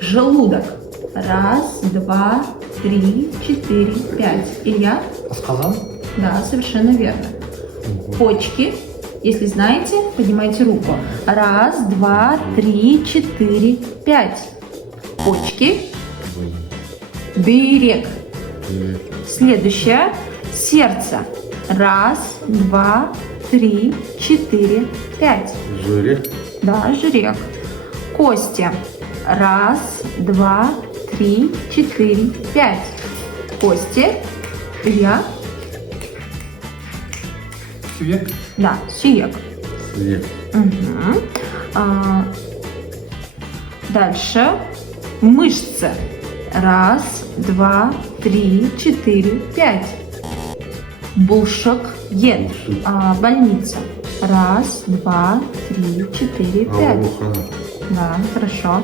Желудок. Раз, два, три, четыре, пять. Илья? Сказал? Да, совершенно верно. Почки. Если знаете, поднимайте руку. Раз, два, три, четыре, пять. Почки. Берег. Следующее. Сердце. Раз, два, три, четыре, пять. Жирик. Да, жирек. Кости. Раз, два, три, четыре, пять. Кости. Илья? Свет. Да, сиек. Свет. Угу. Дальше. Мышцы. Раз, два, три, четыре, пять. Булшак. Ед. Больница. Раз, два, три, четыре, пять. Да, хорошо.